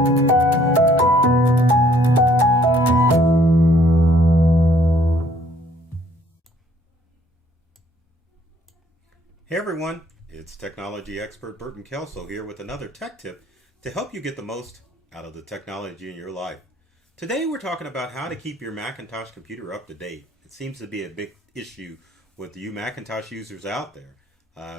Hey everyone, it's technology expert Burton Kelso here with another tech tip to help you get the most out of the technology in your life. Today we're talking about how to keep your Macintosh computer up to date. It seems to be a big issue with you Macintosh users out there.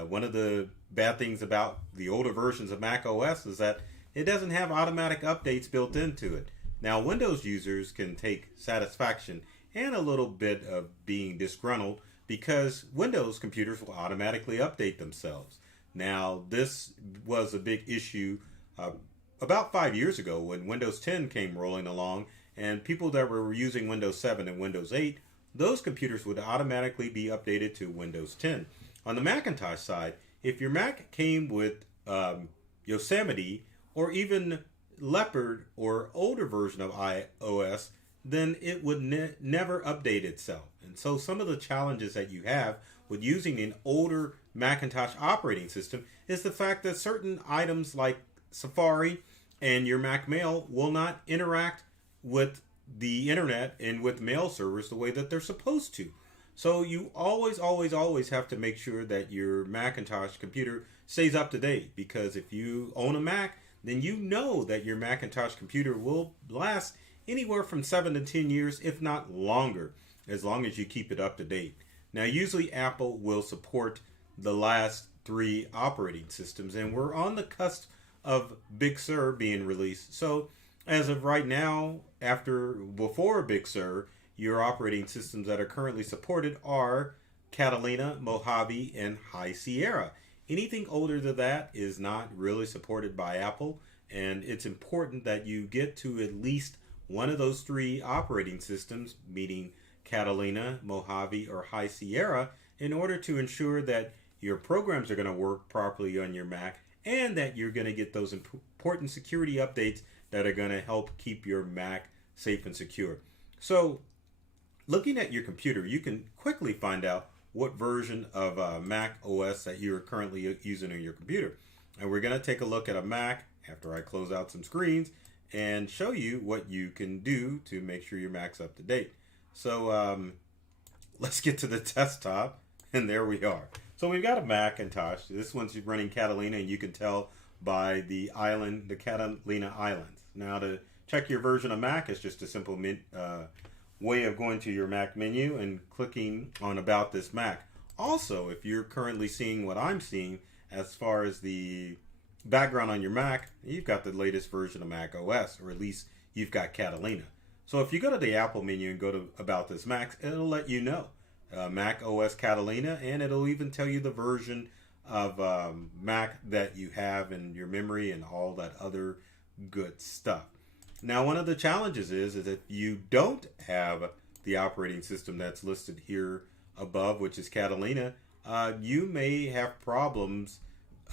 One of the bad things about the older versions of Mac OS is that it doesn't have automatic updates built into it. Now Windows users can take satisfaction and a little bit of being disgruntled because Windows computers will automatically update themselves. Now, this was a big issue about 5 years ago when Windows 10 came rolling along, and people that were using Windows 7 and Windows 8, those computers would automatically be updated to Windows 10. On the Macintosh side, if your Mac came with Yosemite or even Leopard or older version of iOS, then it would never update itself. And so some of the challenges that you have with using an older Macintosh operating system is the fact that certain items like Safari and your Mac Mail will not interact with the internet and with mail servers the way that they're supposed to. So you always have to make sure that your Macintosh computer stays up to date, because if you own a Mac, then you know that your Macintosh computer will last anywhere from 7 to 10 years, if not longer, as long as you keep it up to date. Now, usually Apple will support the last 3 operating systems, and we're on the cusp of Big Sur being released. So, as of right now, before Big Sur, your operating systems that are currently supported are Catalina, Mojave, and High Sierra. Anything older than that is not really supported by Apple, and it's important that you get to at least one of those 3 operating systems, meaning Catalina, Mojave, or High Sierra, in order to ensure that your programs are going to work properly on your Mac and that you're going to get those important security updates that are going to help keep your Mac safe and secure. So, looking at your computer, you can quickly find out what version of Mac OS that you're currently using on your computer. And we're going to take a look at a Mac after I close out some screens and show you what you can do to make sure your Mac's up to date. So let's get to the desktop, and there we are. So we've got a Macintosh. This one's running Catalina, and you can tell by the Catalina Islands. Now, to check your version of Mac, it's just a simple way of going to your Mac menu and clicking on About This Mac. Also, if you're currently seeing what I'm seeing as far as the background on your Mac, you've got the latest version of Mac OS, or at least you've got Catalina. So if you go to the Apple menu and go to About This Mac, it'll let you know Mac OS Catalina, and it'll even tell you the version of Mac that you have in your memory and all that other good stuff. Now, one of the challenges is if you don't have the operating system that's listed here above, which is Catalina, you may have problems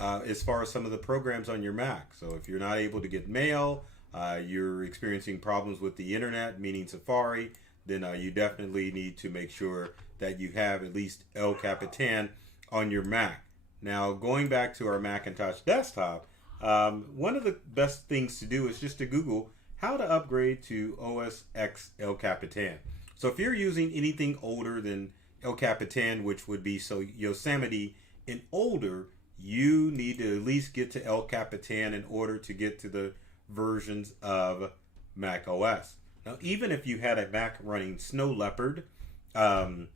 as far as some of the programs on your Mac. So if you're not able to get mail, you're experiencing problems with the internet, meaning Safari, then you definitely need to make sure that you have at least El Capitan on your Mac. Now, going back to our Macintosh desktop, one of the best things to do is just to Google how to upgrade to OS X El Capitan. So if you're using anything older than El Capitan, which would be Yosemite and older, you need to at least get to El Capitan in order to get to the versions of Mac OS. Now, even if you had a Mac running Snow Leopard, then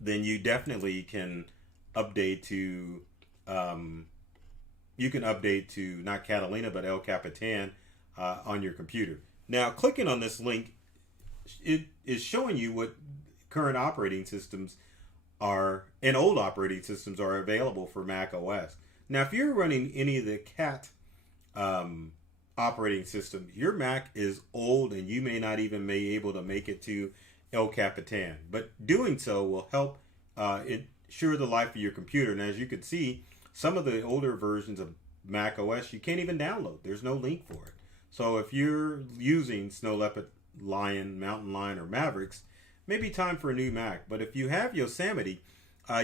you definitely can update to not Catalina but El Capitan on your computer. Now, clicking on this link, it is showing you what current operating systems are and old operating systems are available for Mac OS. Now, if you're running any of the Cat operating system, your Mac is old and you may not even be able to make it to El Capitan. But doing so will help ensure the life of your computer. And as you can see, some of the older versions of Mac OS you can't even download. There's no link for it. So if you're using Snow Leopard, Lion, Mountain Lion, or Mavericks, maybe time for a new Mac. But if you have Yosemite,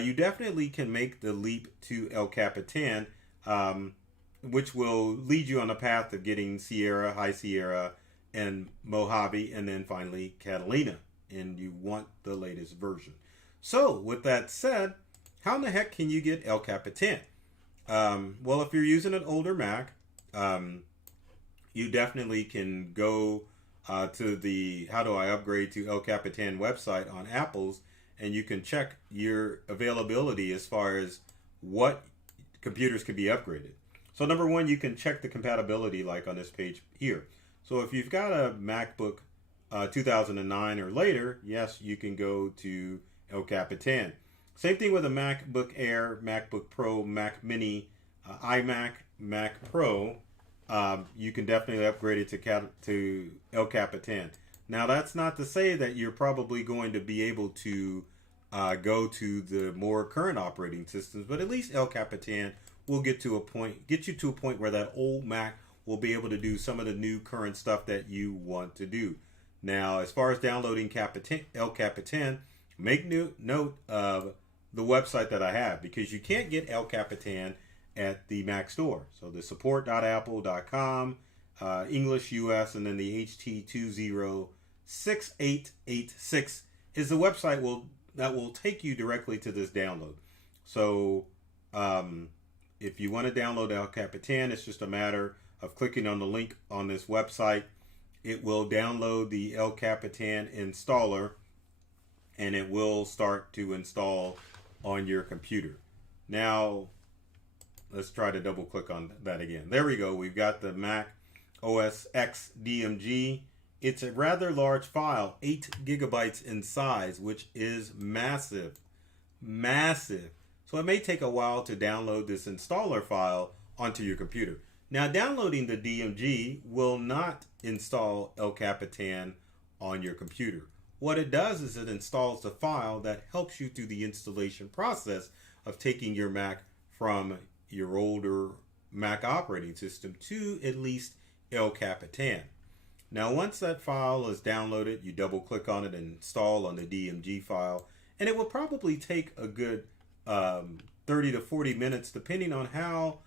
you definitely can make the leap to El Capitan which will lead you on the path of getting Sierra, High Sierra, and Mojave, and then finally Catalina. And you want the latest version. So, with that said, how in the heck can you get El Capitan? Well, if you're using an older Mac, you definitely can go to the How Do I Upgrade to El Capitan website on Apple's, and you can check your availability as far as what computers can be upgraded. So number one, you can check the compatibility like on this page here. So if you've got a MacBook 2009 or later, yes, you can go to El Capitan. Same thing with a MacBook Air, MacBook Pro, Mac Mini, iMac, Mac Pro. You can definitely upgrade it to El Capitan. Now, that's not to say that you're probably going to be able to go to the more current operating systems, but at least El Capitan will get you to a point where that old Mac will be able to do some of the new current stuff that you want to do. Now, as far as downloading El Capitan, make note of the website that I have, because you can't get El Capitan at the Mac store. So the support.apple.com, English US, and then the HT206886 is the website that will take you directly to this download. So if you want to download El Capitan, it's just a matter of clicking on the link on this website. It will download the El Capitan installer, and it will start to install on your computer. Now, let's try to double click on that again. There we go. We've got the Mac OS X DMG. It's a rather large file, 8 gigabytes in size, which is massive. Massive. So it may take a while to download this installer file onto your computer. Now, downloading the DMG will not install El Capitan on your computer. What it does is it installs the file that helps you through the installation process of taking your Mac from your older Mac operating system to at least El Capitan. Now, once that file is downloaded, you double click on it and install on the DMG file, and it will probably take a good 30 to 40 minutes depending on how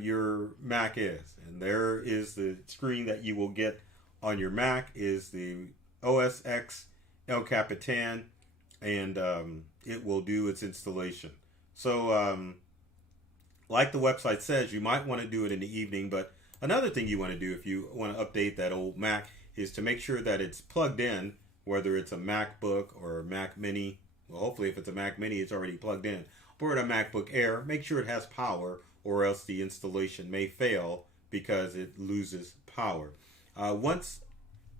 your Mac is. And there is the screen that you will get on your Mac is the OS X El Capitan, and it will do its installation. So like the website says, you might want to do it in the evening, but another thing you want to do if you want to update that old Mac is to make sure that it's plugged in, whether it's a MacBook or a Mac Mini. Well, hopefully if it's a Mac Mini, it's already plugged in. Or a MacBook Air, make sure it has power, or else the installation may fail because it loses power. Once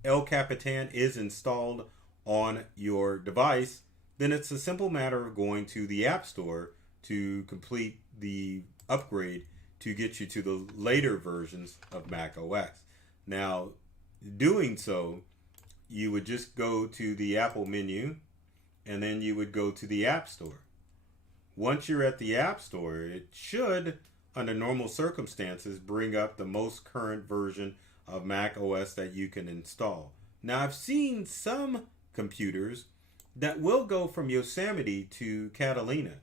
El Capitan is installed on your device, then it's a simple matter of going to the App Store to complete the upgrade to get you to the later versions of Mac OS. Now, doing so, you would just go to the Apple menu, and then you would go to the App Store. Once you're at the App Store, it should, under normal circumstances, bring up the most current version of Mac OS that you can install. Now, I've seen some computers that will go from Yosemite to Catalina,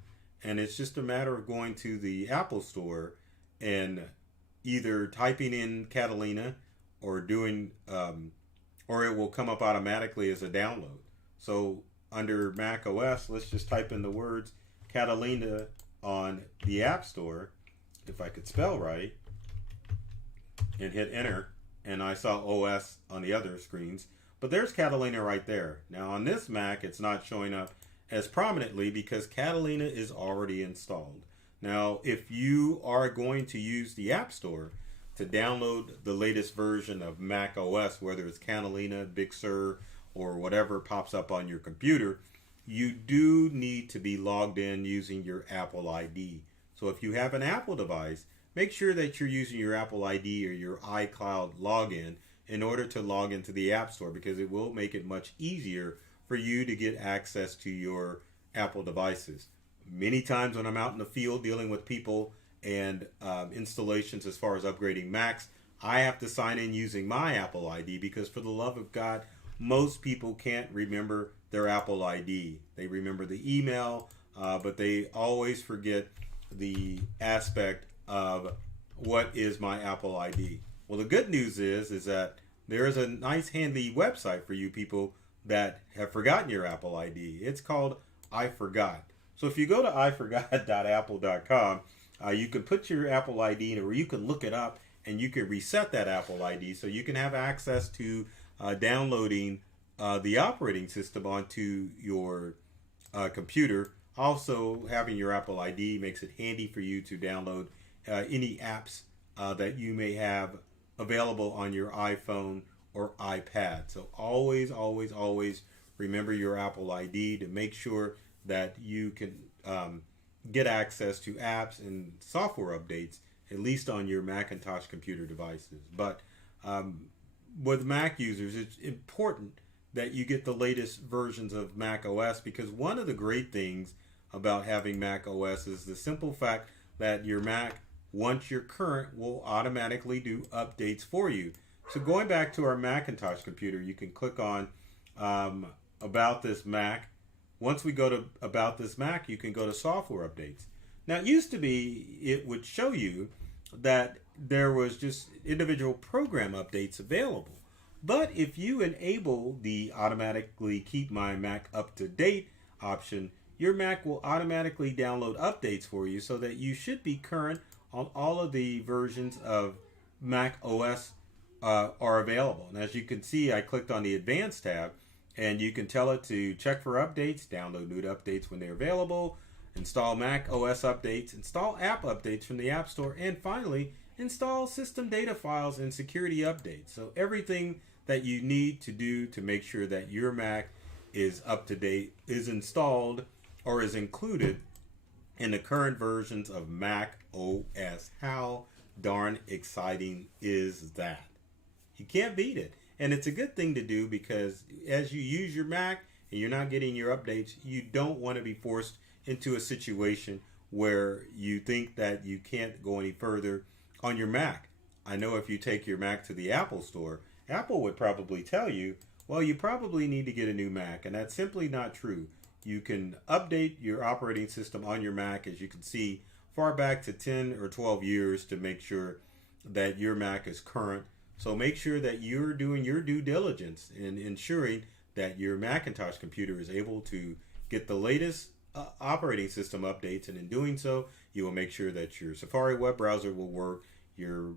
and it's just a matter of going to the Apple Store and either typing in Catalina or doing, or it will come up automatically as a download. So under Mac OS, let's just type in the words Catalina on the App Store, if I could spell right, and hit enter, and I saw OS on the other screens. But there's Catalina right there. Now on this Mac, it's not showing up as prominently because Catalina is already installed. Now, if you are going to use the App Store to download the latest version of Mac OS, whether it's Catalina, Big Sur, or whatever pops up on your computer, you do need to be logged in using your Apple ID. So if you have an Apple device, make sure that you're using your Apple ID or your iCloud login in order to log into the App Store, because it will make it much easier for you to get access to your Apple devices. Many times when I'm out in the field dealing with people and installations as far as upgrading Macs, I have to sign in using my Apple ID because, for the love of God, most people can't remember their Apple ID. They remember the email, but they always forget the aspect of what is my Apple ID? Well, the good news is that there is a nice handy website for you people that have forgotten your Apple ID. It's called I Forgot. So if you go to iforgot.apple.com, you can put your Apple ID in, or you can look it up and you can reset that Apple ID so you can have access to downloading the operating system onto your computer. Also, having your Apple ID makes it handy for you to download any apps that you may have available on your iPhone or iPad. So always, always, always remember your Apple ID to make sure that you can get access to apps and software updates, at least on your Macintosh computer devices. But with Mac users, it's important that you get the latest versions of Mac OS, because one of the great things about having Mac OS is the simple fact that your Mac, once you're current, will automatically do updates for you. So going back to our Macintosh computer, you can click on About This Mac. Once we go to About This Mac, you can go to Software Updates. Now, it used to be it would show you that there was just individual program updates available. But if you enable the automatically keep my Mac up to date option, your Mac will automatically download updates for you, so that you should be current on all of the versions of Mac OS are available. And as you can see, I clicked on the Advanced tab, and you can tell it to check for updates, download new updates when they're available, install Mac OS updates, install app updates from the App Store, and finally, install system data files and security updates. So everything that you need to do to make sure that your Mac is up to date is installed or is included in the current versions of Mac OS. How darn exciting is that? You can't beat it. And it's a good thing to do, because as you use your Mac and you're not getting your updates, you don't want to be forced into a situation where you think that you can't go any further on your Mac. I know if you take your Mac to the Apple Store, Apple would probably tell you, well, you probably need to get a new Mac. And that's simply not true. You can update your operating system on your Mac, as you can see, far back to 10 or 12 years to make sure that your Mac is current. So make sure that you're doing your due diligence in ensuring that your Macintosh computer is able to get the latest operating system updates. And in doing so, you will make sure that your Safari web browser will work, your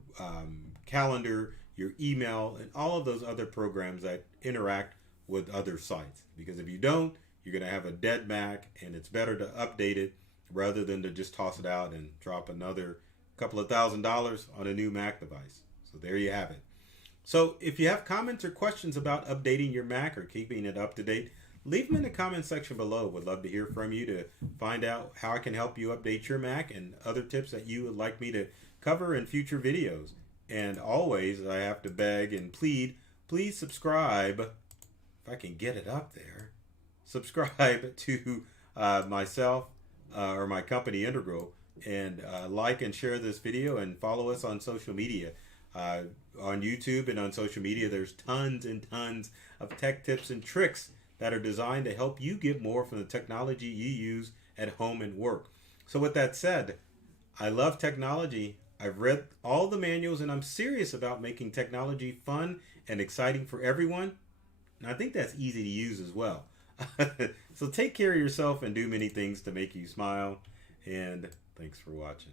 calendar, your email, and all of those other programs that interact with other sites. Because if you don't, you're going to have a dead Mac, and it's better to update it rather than to just toss it out and drop another couple of $1,000s on a new Mac device. So there you have it. So if you have comments or questions about updating your Mac or keeping it up to date, leave them in the comment section below. Would love to hear from you to find out how I can help you update your Mac and other tips that you would like me to cover in future videos. And always, I have to beg and plead, please subscribe, if I can get it up there, subscribe to myself or my company Integral, and like and share this video, and follow us on social media. On YouTube and on social media, there's tons and tons of tech tips and tricks that are designed to help you get more from the technology you use at home and work. So with that said, I love technology. I've read all the manuals, and I'm serious about making technology fun and exciting for everyone. And I think that's easy to use as well. So take care of yourself and do many things to make you smile. And thanks for watching.